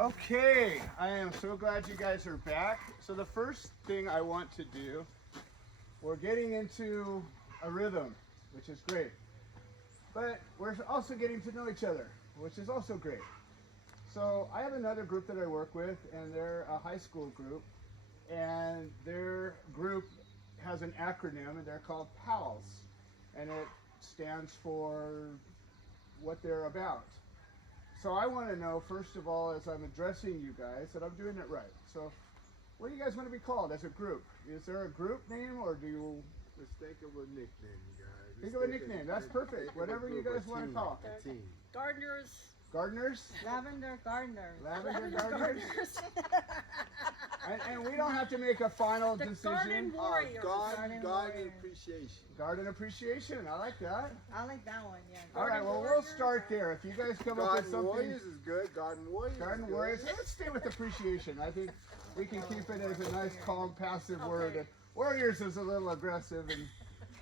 Okay, I am so glad you guys are back. So the first thing I want to do, we're getting into a rhythm, which is great. But we're also getting to know each other, which is also great. So I have another group that I work with, and they're a high school group, and their group has an acronym, and they're called PALS, and it stands for what they're about. So I want to know, first of all, as I'm addressing you guys, that I'm doing it right. So what do you guys want to be called as a group? Is there a group name, or do you... Let's think of a nickname, you guys. Think of a nickname. That's perfect. Whatever you guys want to call. A team. Gardeners. Gardeners? Lavender gardeners. Lavender gardeners? And we don't have to make a final The decision. garden warriors. Garden warrior. appreciation. Garden appreciation. I like that. I like that one, yeah. All right, well, we'll start there. If you guys come up with Garden something... warriors is good. Garden warriors. Garden is good. warriors. Let's stay with appreciation. I think we can keep it as a nice, calm, passive word. And warriors is a little aggressive, and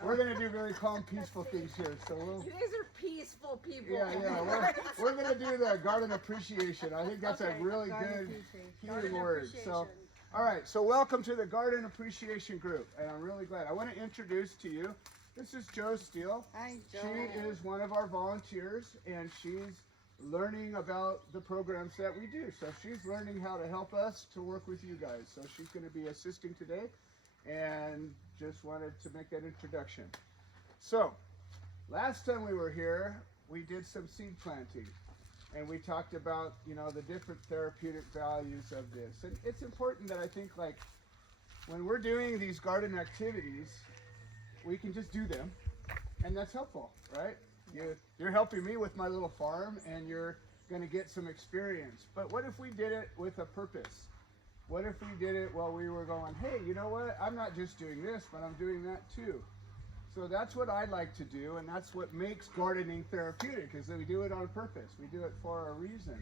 we're going to do very calm, peaceful things here. So we'll... You guys are peaceful people. Yeah. We're going to do the garden appreciation. I think that's a really Garden good appreciation. healing Garden word. appreciation. So, all right. So welcome to the Garden Appreciation Group, and I'm really glad. I want to introduce to you. This is Jo Steele. Hi, Joe. She is one of our volunteers, and she's learning about the programs that we do. So she's learning how to help us to work with you guys. So she's going to be assisting today, and just wanted to make that introduction. So last time we were here, we did some seed planting, and we talked about, the different therapeutic values of this. And it's important that I think, like, when we're doing these garden activities, we can just do them, and that's helpful, right? You're helping me with my little farm, and you're going to get some experience. But what if we did it with a purpose? What if we did it while we were going, hey, you know what? I'm not just doing this, but I'm doing that too. So that's what I'd like to do, and that's what makes gardening therapeutic, is that we do it on purpose. We do it for a reason.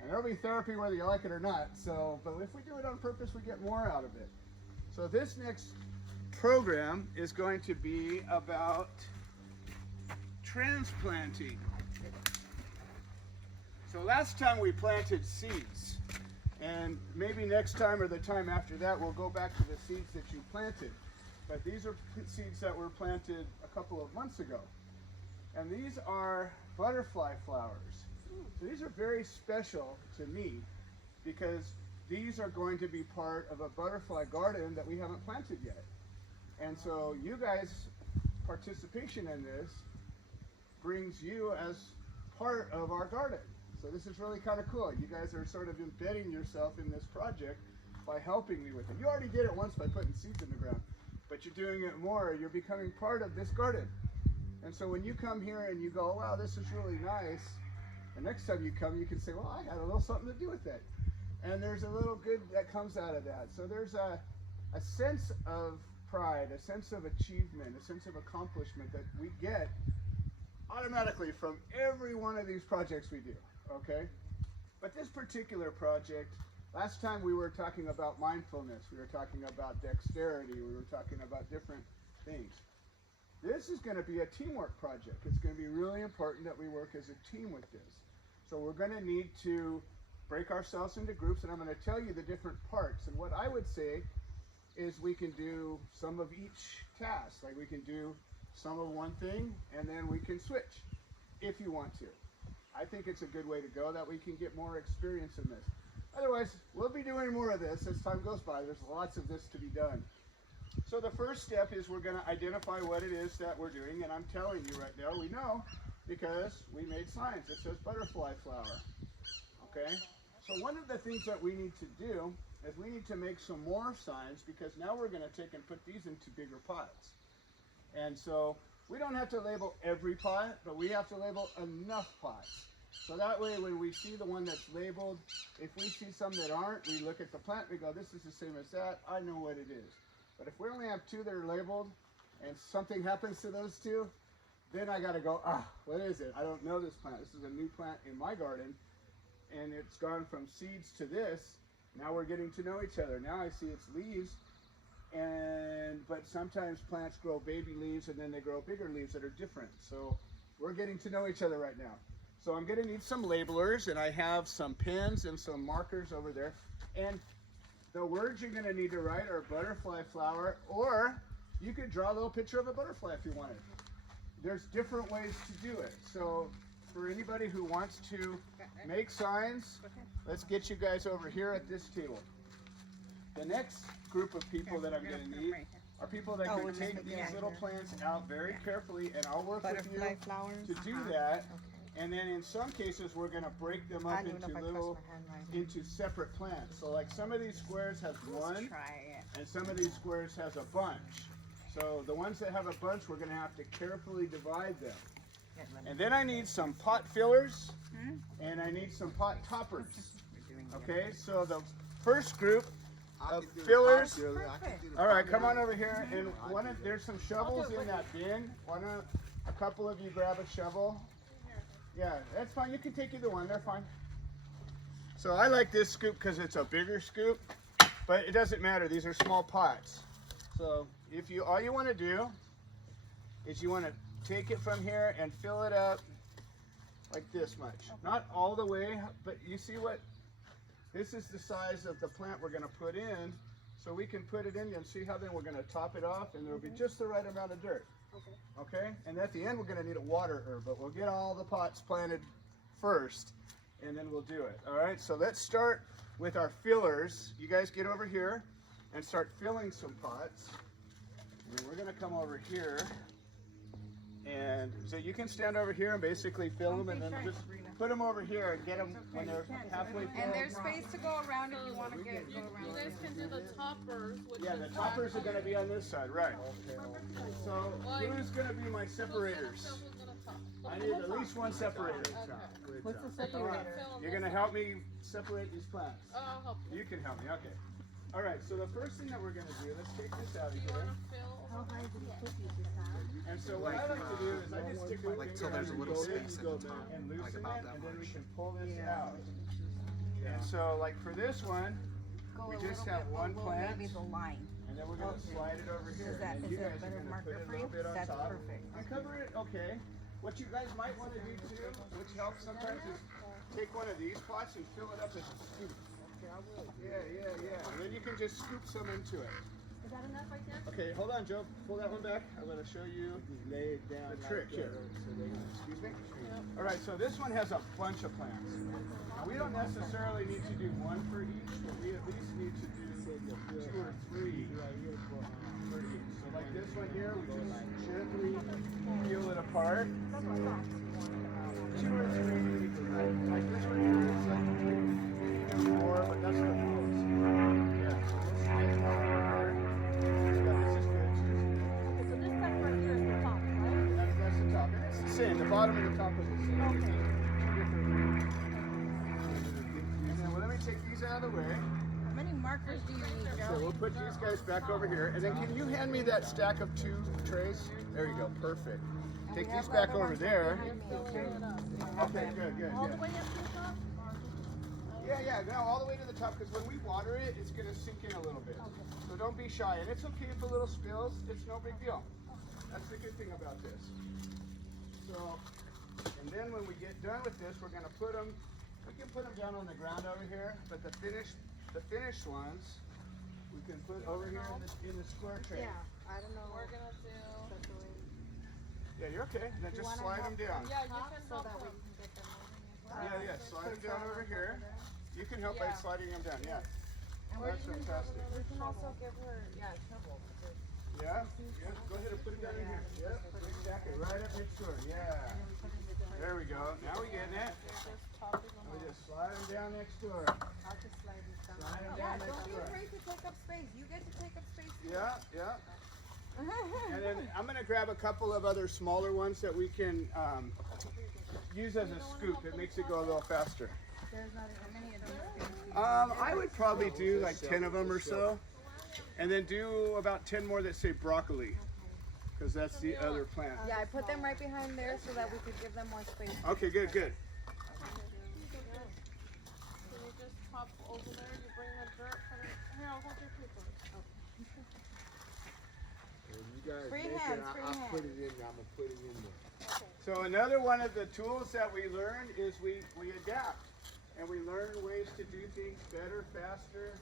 And there'll be therapy whether you like it or not. So, but if we do it on purpose, we get more out of it. So this next program is going to be about transplanting. So last time we planted seeds, and maybe next time or the time after that we'll go back to the seeds that you planted. But these are seeds that were planted a couple of months ago, and these are butterfly flowers. So these are very special to me because these are going to be part of a butterfly garden that we haven't planted yet. And so you guys' participation in this brings you as part of our garden. So this is really kind of cool. You guys are sort of embedding yourself in this project by helping me with it. You already did it once by putting seeds in the ground, but you're doing it more. You're becoming part of this garden. And so when you come here and you go, wow, this is really nice, the next time you come, you can say, well, I had a little something to do with that. And there's a little good that comes out of that. So there's a sense of pride, a sense of achievement, a sense of accomplishment that we get automatically from every one of these projects we do, okay? But this particular project, last time we were talking about mindfulness, we were talking about dexterity, we were talking about different things. This is going to be a teamwork project. It's going to be really important that we work as a team with this. So we're going to need to break ourselves into groups, and I'm going to tell you the different parts. And what I would say is we can do some of each task. Like we can do some of one thing, and then we can switch if you want to. I think it's a good way to go, that we can get more experience in this. Otherwise, we'll be doing more of this as time goes by. There's lots of this to be done. So the first step is we're going to identify what it is that we're doing, and I'm telling you right now, we know because we made signs. It says butterfly flower, okay? So one of the things that we need to do is we need to make some more signs, because now we're going to take and put these into bigger pots. And so we don't have to label every pot, but we have to label enough pots. So that way when we see the one that's labeled, if we see some that aren't, we look at the plant, we go, this is the same as that, I know what it is. But if we only have two that are labeled and something happens to those two, then I got to go, what is it? I don't know this plant. This is a new plant in my garden, and it's gone from seeds to this. Now we're getting to know each other. Now I see its leaves, but sometimes plants grow baby leaves and then they grow bigger leaves that are different. So we're getting to know each other right now. So I'm gonna need some labelers, and I have some pens and some markers over there. And the words you're gonna need to write are butterfly flower, or you could draw a little picture of a butterfly if you wanted. There's different ways to do it. So for anybody who wants to make signs, let's get you guys over here at this table. The next group of people that I'm gonna need are people that can take these little plants out very carefully, and I'll work with Butterfly you flowers. to do that. And then in some cases, we're gonna break them up into separate plants. So like some of these squares has one, and some of these squares has a bunch. So the ones that have a bunch, we're gonna have to carefully divide them. And then I need some pot fillers, and I need some pot toppers. Okay, so the first group of fillers. All right, come on over here, and there's some shovels in that bin. A couple of you grab a shovel. Yeah, that's fine. You can take either one. They're fine. So I like this scoop because it's a bigger scoop, but it doesn't matter. These are small pots. So all you want to do is you want to take it from here and fill it up like this much. Not all the way, but you see what? This is the size of the plant we're going to put in, so we can put it in and see how then we're going to top it off, and there'll be just the right amount of dirt. Okay, and at the end we're going to need a waterer, but we'll get all the pots planted first, and then we'll do it. All right, so let's start with our fillers. You guys get over here and start filling some pots. And then we're going to come over here, and so you can stand over here and basically fill them, and then just put them over here and get them when they're halfway full. And there's space to go around if you want to go You around. guys can do the toppers, which Yeah, is the toppers are going to be on this side, right? So who's going to be my separators? who's gonna top? I need at least one separator. What's the So you can separator? fill You're going to help me separate these plants. I'll help you. You can help me, okay. All right, so the first thing that we're going to do, let's take this out of You here. wanna fill? And so what I like to do is I just stick my Like till finger there's a under little it space and loosen like it, about that and then we much. can pull this out. And so like for this one, we just have one plant, Maybe the line. and then we're going to slide it over here. that- And then is you that guys are better going to marker put it a for little you? bit on That's top. perfect. And cover it, okay. What you guys might want to do too, which helps sometimes, is take one of these pots and fill it up as a scoop. Yeah. And then you can just scoop some into it. Is that enough right there? Okay, hold on, Joe. Pull that one back. I'm going to show you Lay it down. the trick here. Excuse me? All right, so this one has a bunch of plants. Now, we don't necessarily need to do one for each, but we at least need to do 2 or 3 for each. So like this one here, we just gently peel it apart. 2 or 3, like this one here, it's like 4, but that's the most. Yeah, so this is hard. Yeah, this is good. Okay, so this stuff right here is the top, right? That's the top. And it's the same. The bottom and the top is the same. And then let me take these out of the way. How many markers do you need, So Joe? we'll put these guys back over here. And then can you hand me that stack of 2 trays? There you go. Perfect. Take these back over there. Okay, good. All the way up to the top? Yeah, no, all the way to the top, because when we water it, it's going to sink in a little bit. So don't be shy. And it's okay if a little spills. It's no big deal. That's the good thing about this. So, and then when we get done with this, we're going to put them, we can put them down on the ground over here, but the finished ones, we can put over here in the square tray. I don't know. We're gonna do. Yeah, you're okay. Then just slide them down. Yeah, you can help them. Yeah, slide them down over here. You can help by sliding them down, yeah. That's fantastic. We can also give her, trouble. Yeah, go ahead and put it down in here. Yep, exactly, right up next to her, yeah. There we go, now we getting it. We just slide them down next to her. I'll just slide this down. Slide them Yeah, down next don't to be her. afraid to take up space. You get to take up space. too. Yeah. And then I'm gonna grab a couple of other smaller ones that we can use as a scoop. It makes it go a little faster. There's not as many of these things. I would probably do like 10 of them or so. And then do about 10 more that say broccoli. Because that's the other plant. Yeah, I put them right behind there so that we could give them more space. Okay, good. So you just top over there, you bring the dirt, put it, here, I'll hold your paper. You guys Free make hands, it, free I'll hands. put it in there. I'm gonna put it in there. Okay. So another one of the tools that we learn is we adapt. And we learn ways to do things better, faster,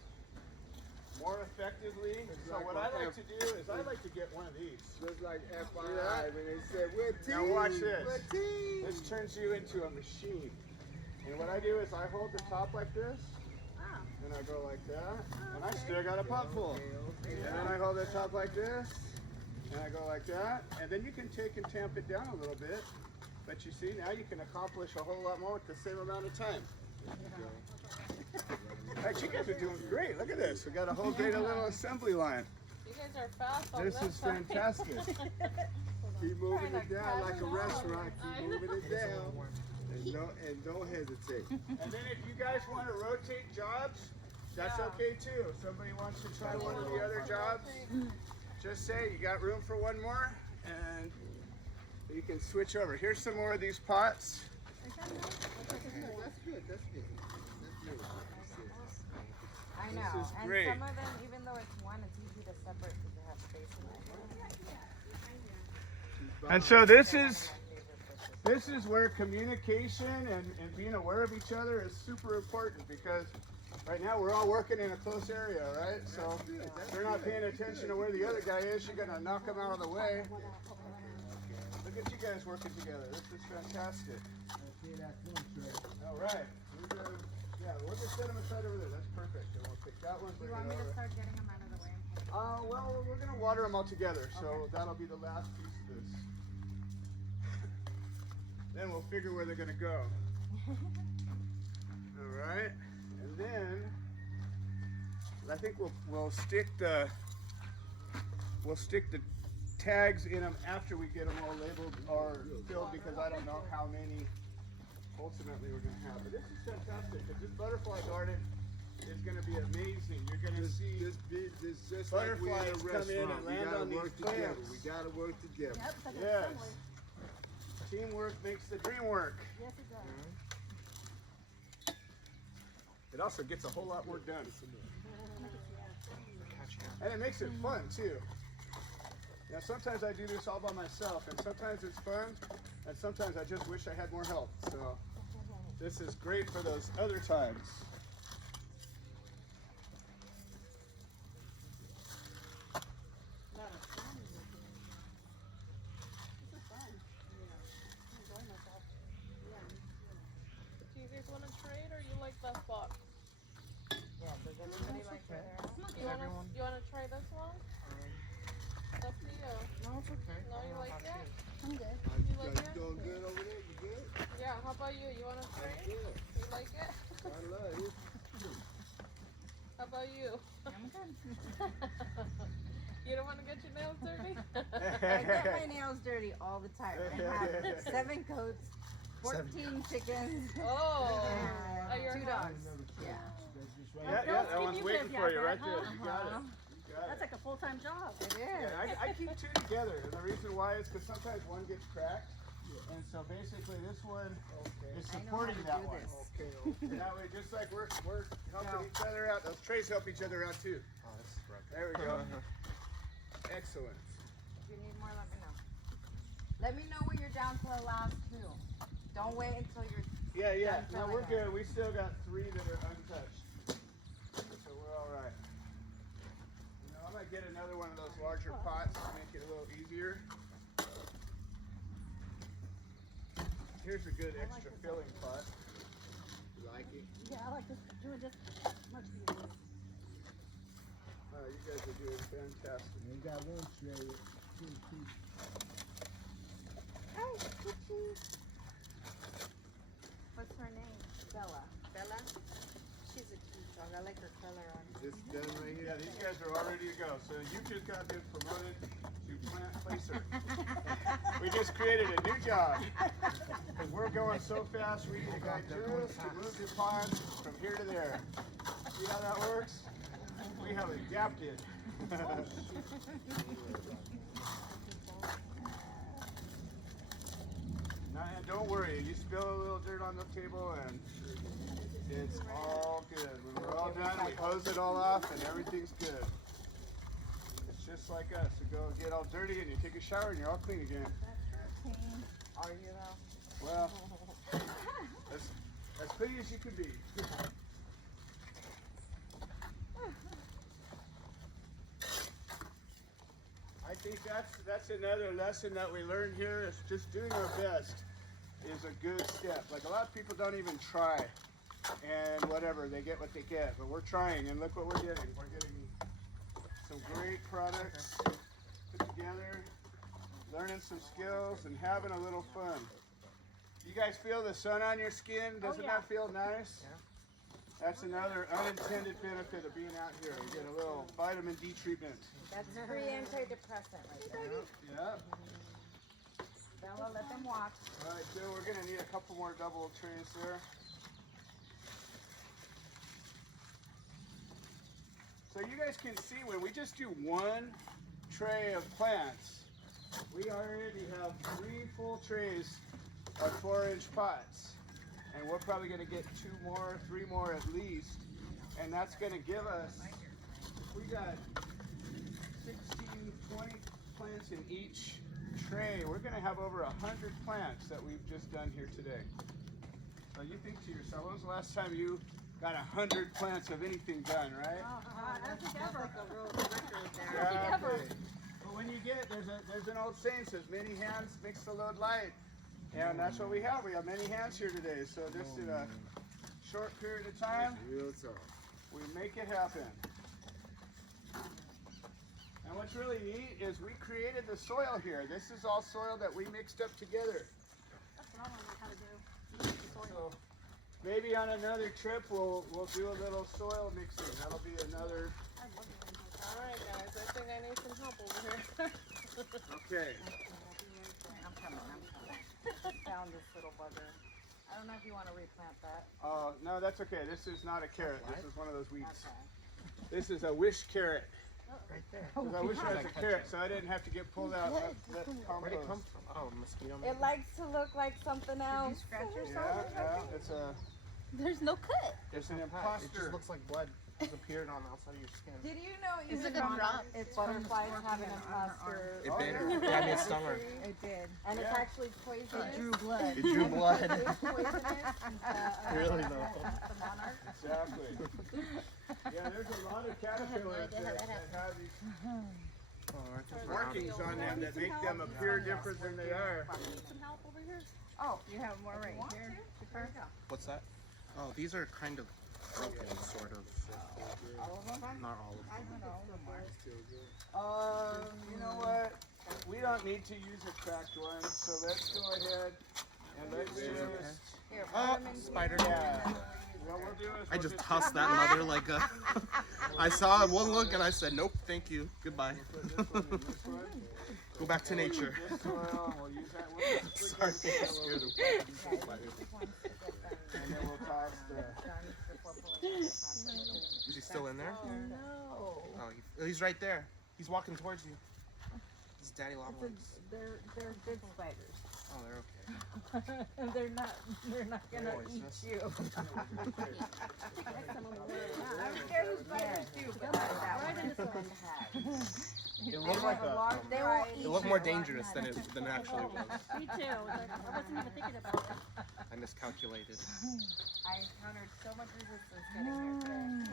more effectively. So like what my I like to do is I like to get one of these. Just like FYI Yeah. when they said, we're team. Now watch this. We're team. This turns you into a machine. And what I do is I hold the top like this, and I go like that, and I still got a pot full. And then I hold the top like this, and I go like that, and then you can take and tamp it down a little bit. But you see, now you can accomplish a whole lot more with the same amount of time. Hey, you guys are doing great. Look at this. We got a whole great little assembly line. You guys are fast on This this is side. fantastic. Keep moving it Kinda down like a casual. restaurant. Keep moving it down. And don't hesitate. And then if you guys want to rotate jobs, that's Yeah. okay too. If somebody wants to try one of the other jobs, just say you got room for one more, and you can switch over. Here's some more of these pots. That's good. That's good. That's good. I This know. is And great. some of them, even though it's one, it's easy to separate because they have space in it. And so this is where communication and being aware of each other is super important, because right now we're all working in a close area, right? So if you're not paying attention to where the other guy is, you're gonna knock him out of the way. Look at you guys working together. This is fantastic. All right. Yeah, we'll just set them aside over there. That's perfect. And we'll take that one. Do you bring want it me to over. start getting them out of the way? Well, we're gonna water them all together, so that'll be the last piece of this. Then we'll figure where they're gonna go. All right, and then I think we'll stick the tags in them after we get them all labeled or filled, because I don't know how many ultimately we're gonna have. But this is fantastic, because this butterfly garden is gonna be amazing. You're gonna see This just like we're in a butterflies come in restaurant. and We land gotta on work these together. plants. We gotta work together. Yep, like a Yes. assembly. Teamwork makes the dream work. Yes, it does. It also gets a whole lot more done. And it makes it fun too. Now sometimes I do this all by myself, and sometimes it's fun, and sometimes I just wish I had more help. So this is great for those other times. Do you guys want to trade, or you like that spot? Yeah, does everybody like their hair? You wanna try this one? That's up to you. No, it's okay. No, you like it? I'm good. You like You it? doing good over there? You good? Yeah. How about you? You wanna I'm trade? good. You like it? I love it. How about you? I'm good. You don't wanna get your nails dirty? I get my nails dirty all the time. I have 7 coats, 14 chickens, Oh. At and your 2 house? dogs. Yeah. Yeah, that one's waiting for you right there. You got it. Uh-huh. You got it. That's like a full-time job. It is. Yeah, I keep 2 together, and the reason why is because sometimes one gets cracked, and so basically this one is I know how supporting to that do one. this. And that way, just like we're helping each other out, those trays help each other out too. There we go. Excellent. If you need more, let me know. Let me know when you're down to the last 2. Don't wait until you're. Yeah. Done No, filling we're it. good. We still got 3 that are untouched, so we're all right. You know, I might get another one of those larger pots to make it a little easier. Here's a good extra filling pot. You like it? Yeah, I like this, doing this much easier. You guys are doing fantastic. You got one tray. Hi, Kitty. What's her name? Bella. Bella? She's a cute dog. I like her color on her. This done right Yeah, here. these guys are all ready to go. So you just got been promoted to plant placer. We just created a new job. Because we're going so fast, we need a guy Jules to move the pond from here to there. See how that works? We have adapted. Now, and don't worry, you spill a little dirt on the table and it's all good. When we're all done, we hose it all off and everything's good. It's just like us. You go get all dirty and you take a shower and you're all clean again. Are you though? Well, as pretty as you can be. I think that's another lesson that we learned here is just doing our best is a good step. Like a lot of people don't even try and whatever, they get what they get. But we're trying and look what we're getting. We're getting some great products put together, learning some skills and having a little fun. You guys feel the sun on your skin? Doesn't that feel nice? Yeah. That's another unintended benefit of being out here. You get a little vitamin D treatment. That's free antidepressant right there. Yeah. Bella, let them watch. All right, Joe, we're gonna need a couple more double trays there. So you guys can see when we just do one tray of plants, we already have 3 full trays of 4-inch pots. And we're probably gonna get 2 more, 3 more at least. And that's gonna give us, if we got 16, 20 plants in each tray, we're gonna have over 100 plants that we've just done here today. So you think to yourself, when was the last time you got 100 plants of anything done, right? I don't think ever. Like a real record there. Yeah, ever. okay. But when you get, there's an old saying says, many hands makes the load light. And that's what we have. We have many hands here today. So just in a short period of time, Real talk. we make it happen. And what's really neat is we created the soil here. This is all soil that we mixed up together. That's what I want to know how to do. The soil. So maybe on another trip we'll do a little soil mixing. That'll be another. I love it. Alright guys, I think I need some help over here. Okay. I'm coming. Found this little bugger. I don't know if you want to replant that. Oh no, that's okay. This is not a carrot. This is one of those weeds. Okay. This is a wish carrot. Right there. 'Cause I wish it was a carrot, so I didn't have to get pulled out. Let Where'd it come compost. from? Oh, mosquito. It likes to look like something else. Did you scratch yourself? Yeah, it's a. There's no cut. It's an It imposter. just looks like blood has appeared on the outside of your skin. Did you know Is even it a drop? It's butterflies have an imposter? It Oh, bit her. yeah. Yeah, I mean, it stung her. It did. And it's Yeah. actually poisonous. Drew blood. It drew blood. It's poisonous. Really though. The monarch. Exactly. Yeah, there's a lot of caterpillars that have these Oh, right there. markings on them that make them appear different than they are. Need some help over here? Oh, you have more right here. What's that? Oh, these are kind of broken, sort of. All of them? Not all of them. You know what? We don't need to use a cracked one, so let's go ahead and let's just. Here, Oh, put 'em in spider. here, Yeah. and then we'll What we'll do is I we'll just tossed that mother like a. I saw it one look and I said, nope, thank you, goodbye. put this one in this one. Go back to nature. This soil, we'll use that one. Sorry, I scared him. use these ones to get them And then we'll toss the. done before pulling the transplanting. Is he still in there? No. Oh, he's right there. He's walking towards you. It's daddy long legs. They're good spiders. Oh, they're okay. they're not gonna eat Poisonous. you. Some of them were. I'm scared of spiders too, but not that Right one. into some. It looked like a. They won't eat It looked you. more dangerous than it actually was. Me too. Like, I wasn't even thinking about it. I miscalculated. I encountered so much resistance getting here today.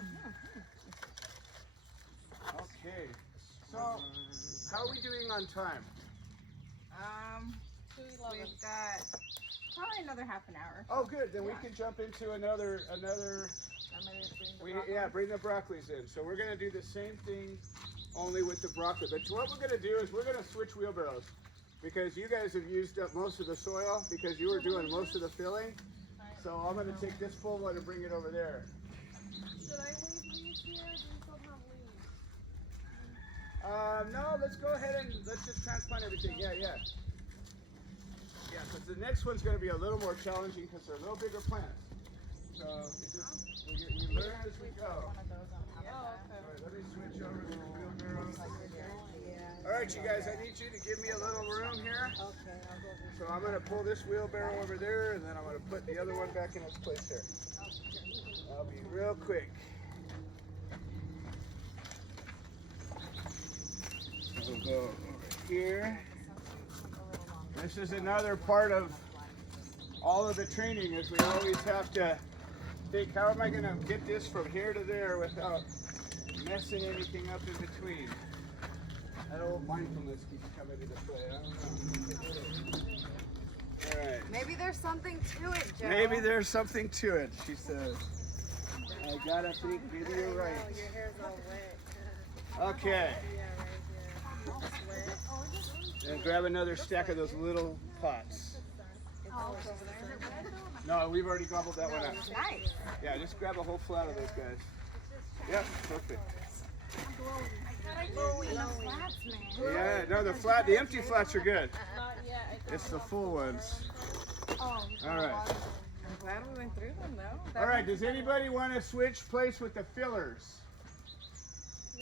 Okay. So, how are we doing on time? We've got probably another half an hour. Oh, good. Then we can jump into another. I'm gonna bring the Yeah, bring the broccolis in. So we're gonna do the same thing, only with the broccoli. But what we're gonna do is we're gonna switch wheelbarrows, because you guys have used up most of the soil because you were doing most of the filling. So I'm gonna take this full one and bring it over there. Should I leave these here? Do you still have leaves? No, let's go ahead and let's just transplant everything. Yeah. Yeah, because the next one's going to be a little more challenging because they're a little bigger plants. So we learn as we go. Oh, okay. All right, let me switch over to the wheelbarrow. All right, you guys, I need you to give me a little room here. Okay, I'll go So I'm going to pull this wheelbarrow over there, and then I'm going to put the other one back in its place here. I'll be real quick. So we'll go over here. This is another part of all of the training is we always have to think, how am I going to get this from here to there without messing anything up in between? That old mindfulness keeps coming into play. I don't know. All right. Maybe there's something to it, Joe. Maybe there's something to it, she says. I gotta think, maybe you're right. Your hair's all wet. Okay. Yeah, right here. It's wet. And grab another stack of those little pots. No, we've already gobbled that one up. Nice. Yeah, just grab a whole flat of those guys. Yep, perfect. Flats, man. Yeah, no, the empty flats are good. Not yet. It's the full ones. Oh, All right. I'm glad we went through them, though. All right, does anybody want to switch place with the fillers?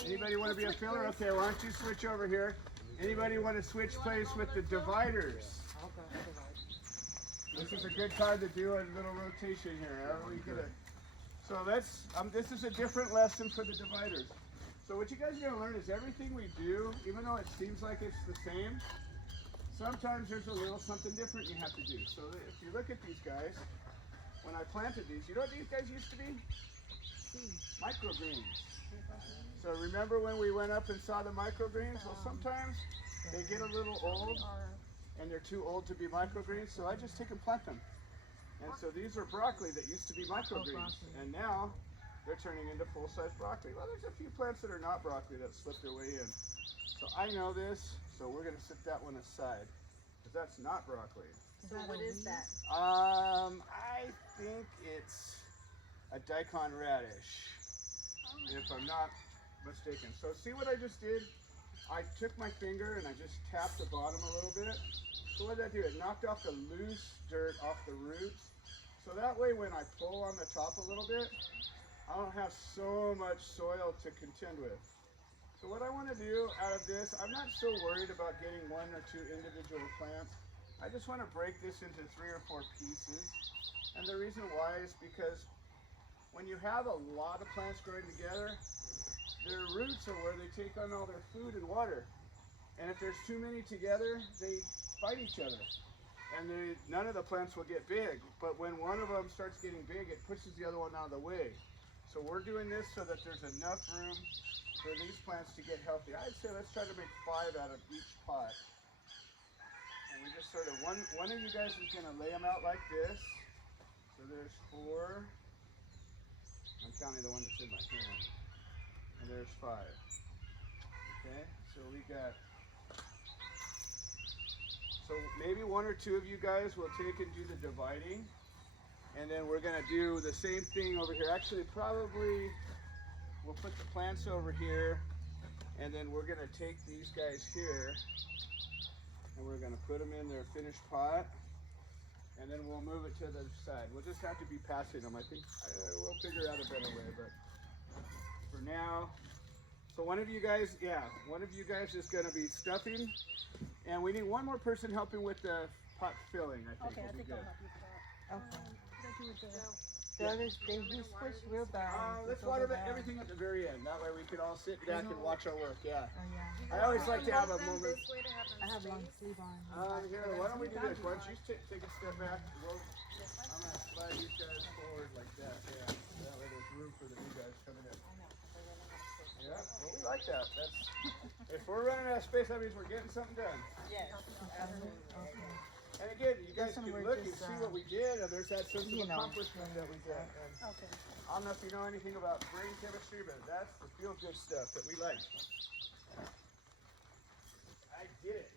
Anybody want to be a filler? Okay, why don't you switch over here? Anybody want to switch place with the dividers? This is a good time to do a little rotation here. So this is a different lesson for the dividers. So what you guys are going to learn is everything we do, even though it seems like it's the same, sometimes there's a little something different you have to do. So if you look at these guys, when I planted these, you know what these guys used to be? Microgreens. So remember when we went up and saw the microgreens? Well, sometimes they get a little old and they're too old to be microgreens, so I just take and plant them. And so these are broccoli that used to be microgreens, and now they're turning into full-size broccoli. Well, there's a few plants that are not broccoli that slipped their way in. So I know this, so we're going to set that one aside, because that's not broccoli. So what is that? I think it's a daikon radish, if I'm not mistaken. So see what I just did? I took my finger and I just tapped the bottom a little bit. So what did I do? It knocked off the loose dirt off the roots. So that way when I pull on the top a little bit, I don't have so much soil to contend with. So what I want to do out of this, I'm not so worried about getting 1 or 2 individual plants. I just want to break this into 3 or 4 pieces. And the reason why is because when you have a lot of plants growing together, their roots are where they take on all their food and water. And if there's too many together, they fight each other. And none of the plants will get big. But when one of them starts getting big, it pushes the other one out of the way. So we're doing this so that there's enough room for these plants to get healthy. I'd say let's try to make 5 out of each pot. And we just sort of, one of you guys is going to lay them out like this. So there's 4. I'm counting the one that's in my hand. And there's 5. Okay, so we got, so maybe 1 or 2 of you guys will take and do the dividing. And then we're gonna do the same thing over here. Actually, probably we'll put the plants over here, and then we're gonna take these guys here, and we're gonna put them in their finished pot, and then we'll move it to the other side. We'll just have to be passing them. I think we'll figure out a better way, but for now, so one of you guys is gonna be stuffing, and we need 1 more person helping with the pot filling, I think. Okay, I will be think I'll good. help you with that. Okay. Do it, The others, they switch real bad. Let's water everything at the very end. That way we can all sit back and watch our work. Yeah. Oh, yeah. I always like to have a moment. I have long sleeve on. Here, why don't we do this? Why don't you take a step back? I'm gonna slide these guys forward like that. Yeah. That way there's room for the new guys coming in. Yeah. Well, we like that. If we're running out of space, that means we're getting something done. Yes. Okay. And again, you guys This one can we're look and just, see what we did, and there's that sense of you know, accomplishment that we get. And Okay. I don't know if you know anything about brain chemistry, but that's the feel-good stuff that we like. I did it.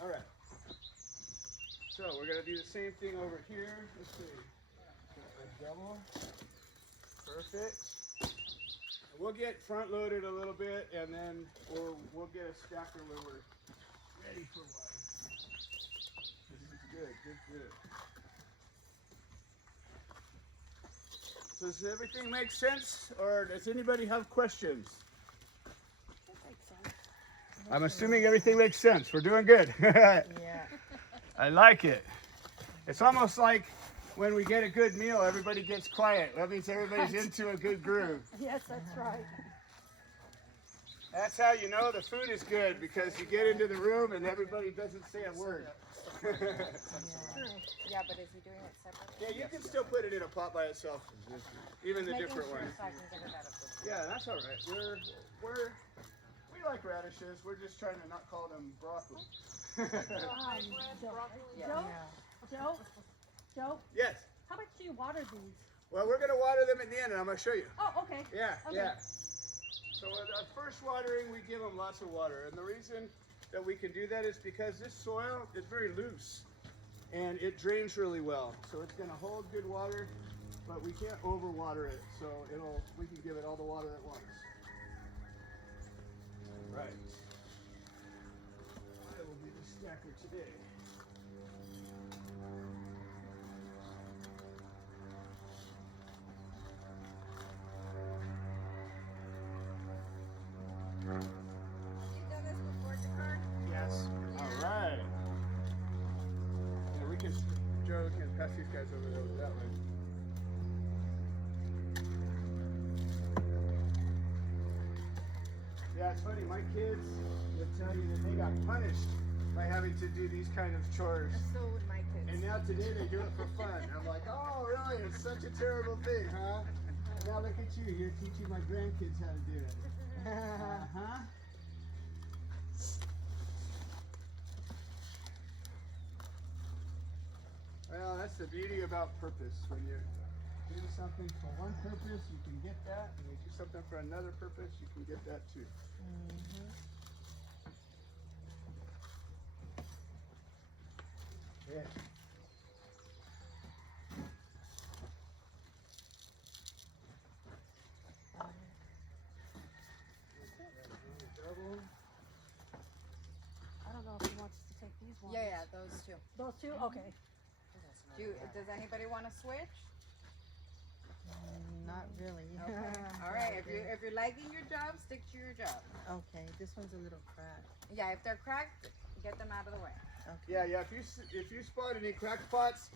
All right. So we're gonna do the same thing over here. Let's see. A double. Perfect. And we'll get front-loaded a little bit, and then we'll get a stacker when we're ready for one. Good. So does everything make sense, or does anybody have questions? That makes sense. I'm assuming everything makes sense. We're doing good. Yeah. I like it. It's almost like when we get a good meal, everybody gets quiet. That means everybody's into a good groove. Yes, that's right. That's how you know the food is good, because you get into the room and everybody doesn't say a word. Yeah, but is he doing it separately? Yeah, you can still put it in a pot by itself, even the Making different sure ones. so I can get it out of this. Yeah, that's all right. We like radishes. We're just trying to not call them broccoli. Joe, Yes. how much do you water these? Well, we're gonna water them at the end, and I'm gonna show you. Oh, okay. Yeah, Okay. yeah. So at our first watering, we give them lots of water, and the reason that we can do that is because this soil is very loose, and it drains really well. So it's gonna hold good water, but we can't overwater it. So we can give it all the water at once. Right. I will be the stacker today. You've done this before, Jakar? Yes. All right. Yeah, we can. Joe can pass these guys over there that way. Yeah, it's funny. My kids will tell you that they got punished by having to do these kind of chores. So would my kids. And now today they do it for fun. I'm like, oh, really? It's such a terrible thing, huh? And now look at you. You're teaching my grandkids how to do it. Uh-huh. Well, that's the beauty about purpose. When you do something for one purpose, you can get that. And you do something for another purpose, you can get that too. Yeah. Double. I don't know if he wants to take these ones. Yeah, those two. Those two? Okay. Does anybody want to switch? Not really. Okay. All right. If you're liking your job, stick to your job. Okay, this one's a little cracked. Yeah, if they're cracked, get them out of the way. Yeah, yeah. If you spot any cracked pots,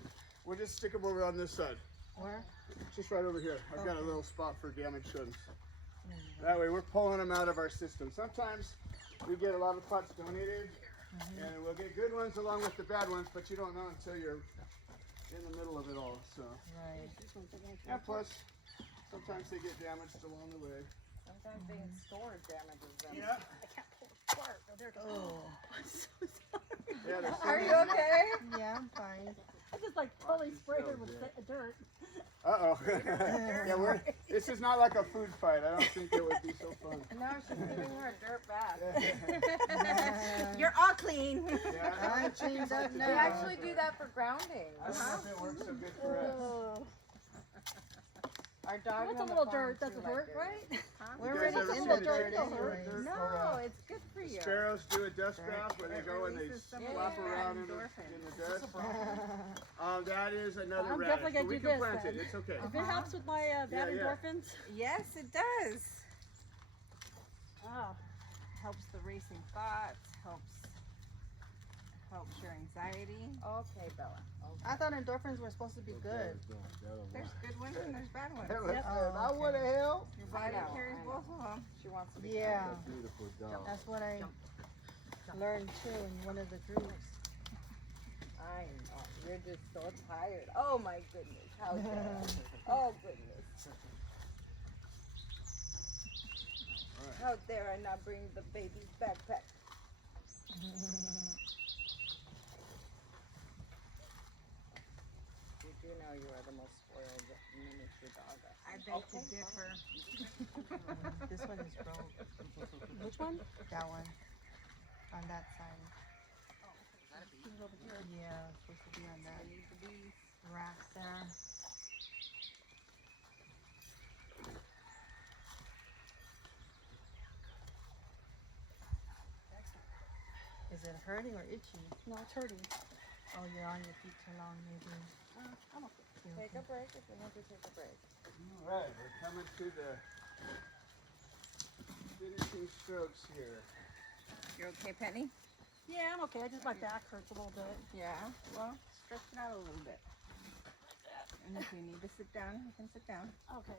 we'll just stick them over on this side. Where? Just right over here. I've got a little spot for damaged ones. That way we're pulling them out of our system. Sometimes we get a lot of pots donated, and we'll get good ones along with the bad ones, but you don't know until you're in the middle of it all. So, Right. yeah, plus sometimes they get damaged along the way. Sometimes being stored damages them. Yeah. I can't pull it apart. Oh, there it goes. Oh. I'm so sorry. Yeah, there's so Are you many- okay? Yeah, I'm fine. I just like totally sprayed her with dirt. Uh-oh. Yeah, this is not like a food fight. I don't think it would be so fun. No, she's giving her a dirt bath. You're all clean. Yeah, I'm cleaned up We now. actually do that for grounding. I don't know if it works so good for us. Oh. Our dog. What's a little dirt? Doesn't hurt, right? We're You already guys ever in seen the the dirt dirt anyways. dirt? No, it's good for you. Sparrows do a dust bath where they go and they releases some flap of around in their the dust. That is another I'm radish, definitely but gonna we do can this plant then. it. It's okay. If it helps with my bad Yeah, yeah. endorphins, Yes, it does. ah, Helps the racing thoughts. Helps your anxiety. Okay, Bella. I thought endorphins were supposed to be good. There's good ones and there's bad ones. I want to help. Your body carries both of them. She wants to be. Yeah, Beautiful dog. that's what I learned too in one of the groups. I know. You're just so tired. Oh my goodness. How dare. Oh goodness. How dare I not bring the baby's backpack? You do know you are the most spoiled miniature dog. I beg to differ. This one is broke. which one? That one. On that side. He's over here. Yeah, it's supposed to be on that rack there. Is it hurting or itchy? No, it's hurting. Oh, you're on your feet too long, maybe. I'm okay. Take a break if you need to take a break. All right, we're coming to the finishing strokes here. You okay, Penny? Yeah, I'm okay. I just my back hurts a little bit. Yeah. Well, stretch it out a little bit. And if you need to sit down, you can sit down. Okay.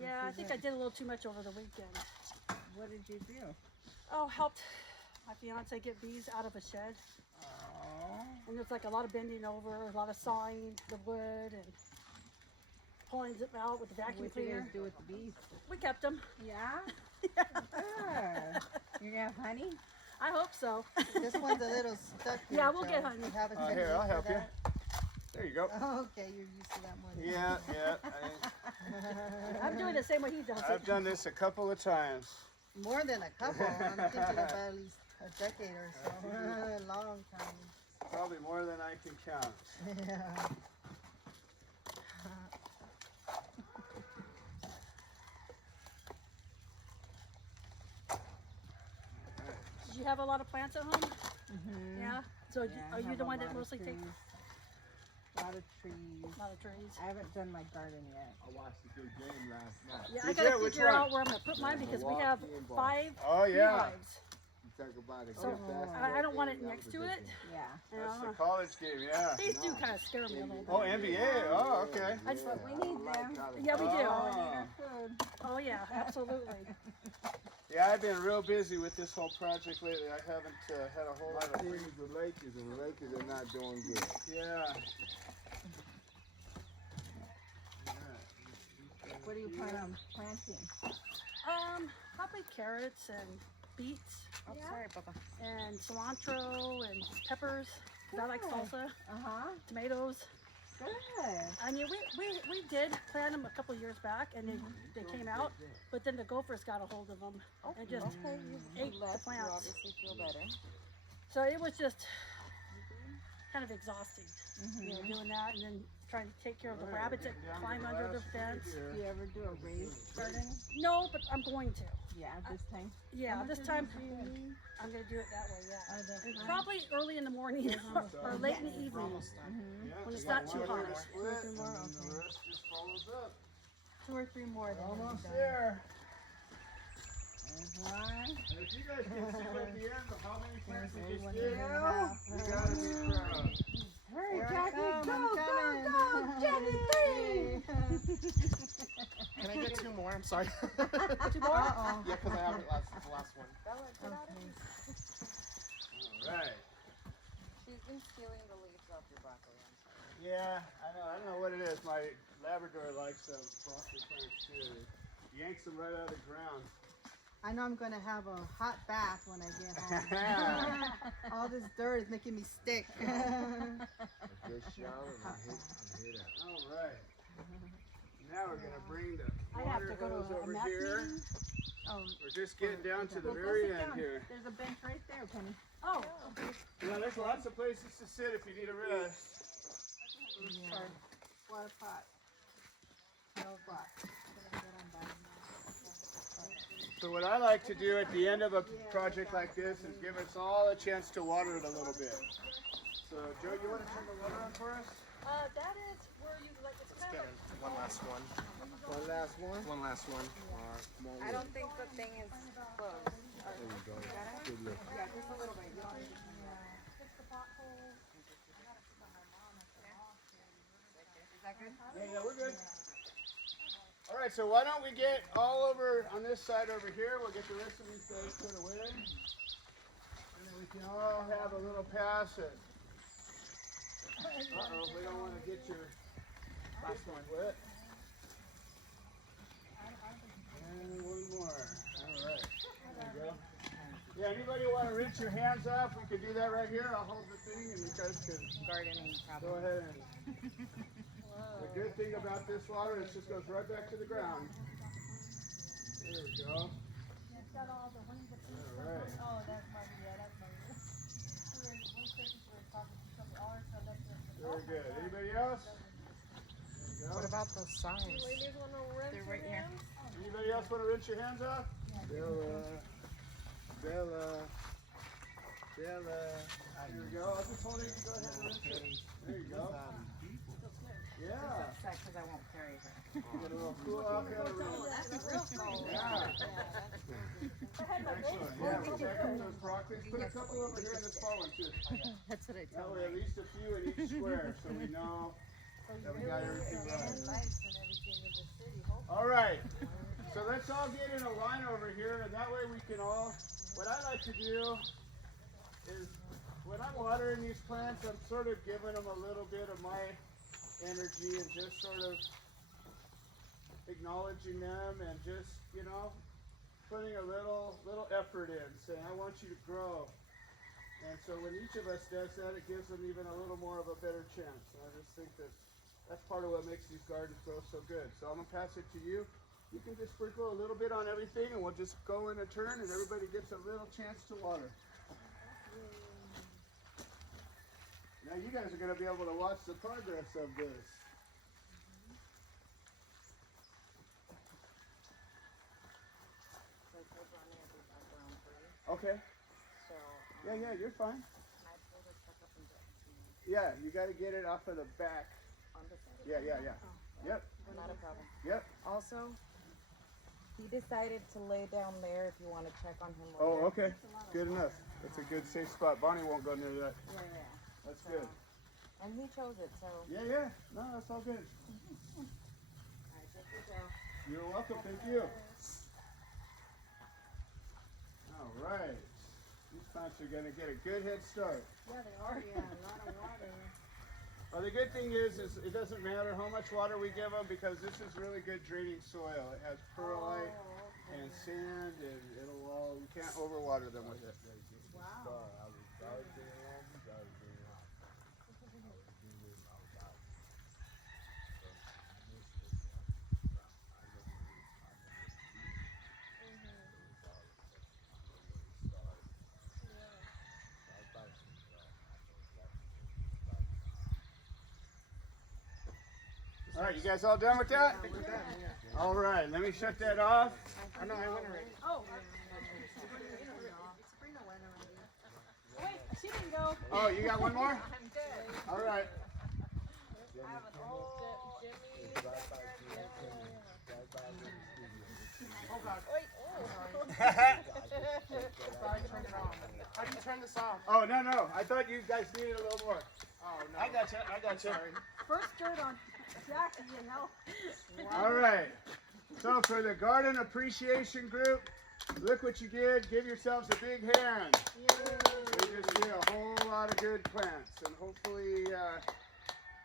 Yeah, I think I did a little too much over the weekend. What did you do? Oh, helped my fiance get bees out of a shed. Oh. And there's like a lot of bending over, a lot of sawing the wood and pulling them out with the vacuum What did you cleaner. guys do with the bees? We kept them. Yeah? Yeah. Good. You're gonna have honey? I hope so. This one's a little stuck here. Yeah, we'll so get honey. you have a Here, technique I'll for help you. that? There you go. Oh, okay, you're used to that more than Yeah, yeah. I'm doing the same way he does it. I've done this a couple of times. More than a couple. I'm thinking about at least a decade or so. A long time. Probably more than I can count. Yeah. Did you have a lot of plants at home? Mm-hmm. Yeah. So Yeah, I are you have the a one that lot of mostly takes trees. A lot of trees. a lot of trees? I haven't done my garden yet. I watched a good game last night. Yeah, I Did gotta you? Which figure out one? where I'm gonna put mine because we have Milwaukee and 5 Oh yeah. beehives. You talk about a So, good basketball I don't want it game, that next was to a good it. game. Yeah. You That's the know, college game, yeah. these do kind of scare me a little bit. Oh, NBA. Oh, okay. I just thought, We need them. yeah, we do. Oh, we need our food. Oh yeah, absolutely. Yeah, I've been real busy with this whole project lately. I haven't had a whole My lot of team free. is the Lakers, and the Lakers are not doing good. Yeah. What do you plan on planting? Probably carrots and beets Oh, sorry, Papa. and cilantro and peppers. 'Cause I like Good. salsa, Uh-huh. tomatoes. Good. I mean, we did plant them a couple years back, and they came out, but then the gophers got a hold of them and just Okay, you ate the left, you plants. obviously feel better. So it was just kind of exhausting, Mm-hmm. you know, doing that and then trying to take care of the rabbits that climb under the fence. Do you ever do a raised garden? No, but I'm going to. Yeah, this time. Yeah, this time I'm gonna do it that way. Yeah, and probably early in the morning or late in the evening Mm-hmm. when it's not too hot. Split, and then the rest just follows up. 2 or 3 more. Then Almost there. There's one. And if you guys can see at the end of how many plants we There's just one did, there. you gotta be proud. Hurry, Here I Jackie, come, go, I'm coming. go, Jackie, 3! Can I get 2 more? I'm sorry. 2 more? Uh-oh. Yeah, because I have the last one. All right. She's been stealing the leaves off your broccoli. I'm sorry. Yeah, I don't know what it is. My Labrador likes broccoli plants too. He yanks them right out of the ground. I know I'm gonna have a hot bath when I get home. All this dirt is making me sick. A good shower, and I'm hit out. All right. Now we're gonna bring the I have water to go hose to a over MAC here. meeting. Oh, We're just getting down to the well, go very sit end down. here. There's a bench right there, Penny. Oh, You know, there's lots of places to sit if you need a rest. Yeah. Water pot. No pot. So what I like to do at the end of a project like this is give us all a chance to water it a little bit. So Joe, you want to turn the water on for us? that is where you like it's Let's kind get of one last one. One last one? One last one. Come on, I don't think the thing is closed. there you go. Good look. Yeah, just a little bit. You don't need to fix the potholes. Is that good? Yeah, we're good. All right, so why don't we get all over on this side over here? We'll get the rest of these guys put away. And then we can all have a little pass at. Uh-oh, we don't want to get your last one wet. And one more. All right. There you go. Yeah, anybody want to rinse your hands off? We can do that right here. I'll hold the thing and you guys can Gardening go ahead and. The good thing about this water is it just goes right back to the ground. There we go. It's got all the wings of All right. Oh, that's my that's my we're in one station for talking to some hours, so that's Very good. Anybody else? There we What go. about the signs? Ladies want to rinse They're your right here. hands? Anybody else want to rinse your hands off? Bella. There we go. I'll just hold it. You go ahead and rinse it. There you go. Yeah. Because I won't carry her. Get a little cool off the other room. Yeah. Excellent. Yeah, we'll check out those broccolis. Put a couple over here in this small one too. That's what I That way at least a few in each square so we know that we got everything right. All right. So let's all get in a line over here, and that way we can all, what I like to do is when I'm watering these plants, I'm sort of giving them a little bit of my energy and just sort of acknowledging them and just, you know, putting a little effort in, saying, I want you to grow. And so when each of us does that, it gives them even a little more of a better chance. And I just think that that's part of what makes these gardens grow so good. So I'm going to pass it to you. You can just sprinkle a little bit on everything, and we'll just go in a turn, and everybody gets a little chance to water. Now you guys are going to be able to watch the progress of this. Okay. Yeah, you're fine. Yeah, you got to get it off of the back. Yeah. Yep. Not a problem. Yep. Also, he decided to lay down there if you want to check on him later. Oh, okay. Good enough. It's a good safe spot. Bonnie won't go near that. Yeah. That's good. And he chose it, so. Yeah. No, that's all good. Alright, there you go. You're welcome. Thank you. All right. These plants are going to get a good head start. Yeah, they are. Yeah, a lot of water. Well, the good thing is it doesn't matter how much water we give them because this is really good draining soil. It has perlite and sand, and you can't overwater them with it. Wow. All right, you guys all done with that? All right, let me shut that off. I know, I went already. Oh, wait, she didn't go. Oh, you got one more? All right. How do you turn this off? Oh, no. I thought you guys needed a little more. Oh, no. I got you. First dirt on Jackie, you know. All right. So for the garden appreciation group, look what you did. Give yourselves a big hand. We just did a whole lot of good plants, and hopefully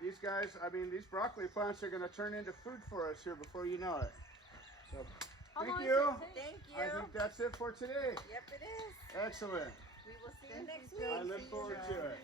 these broccoli plants are going to turn into food for us here before you know it. So thank you. Thank I you. think that's it for today. Yep, it is. Excellent. We will see you next week. I look forward to it.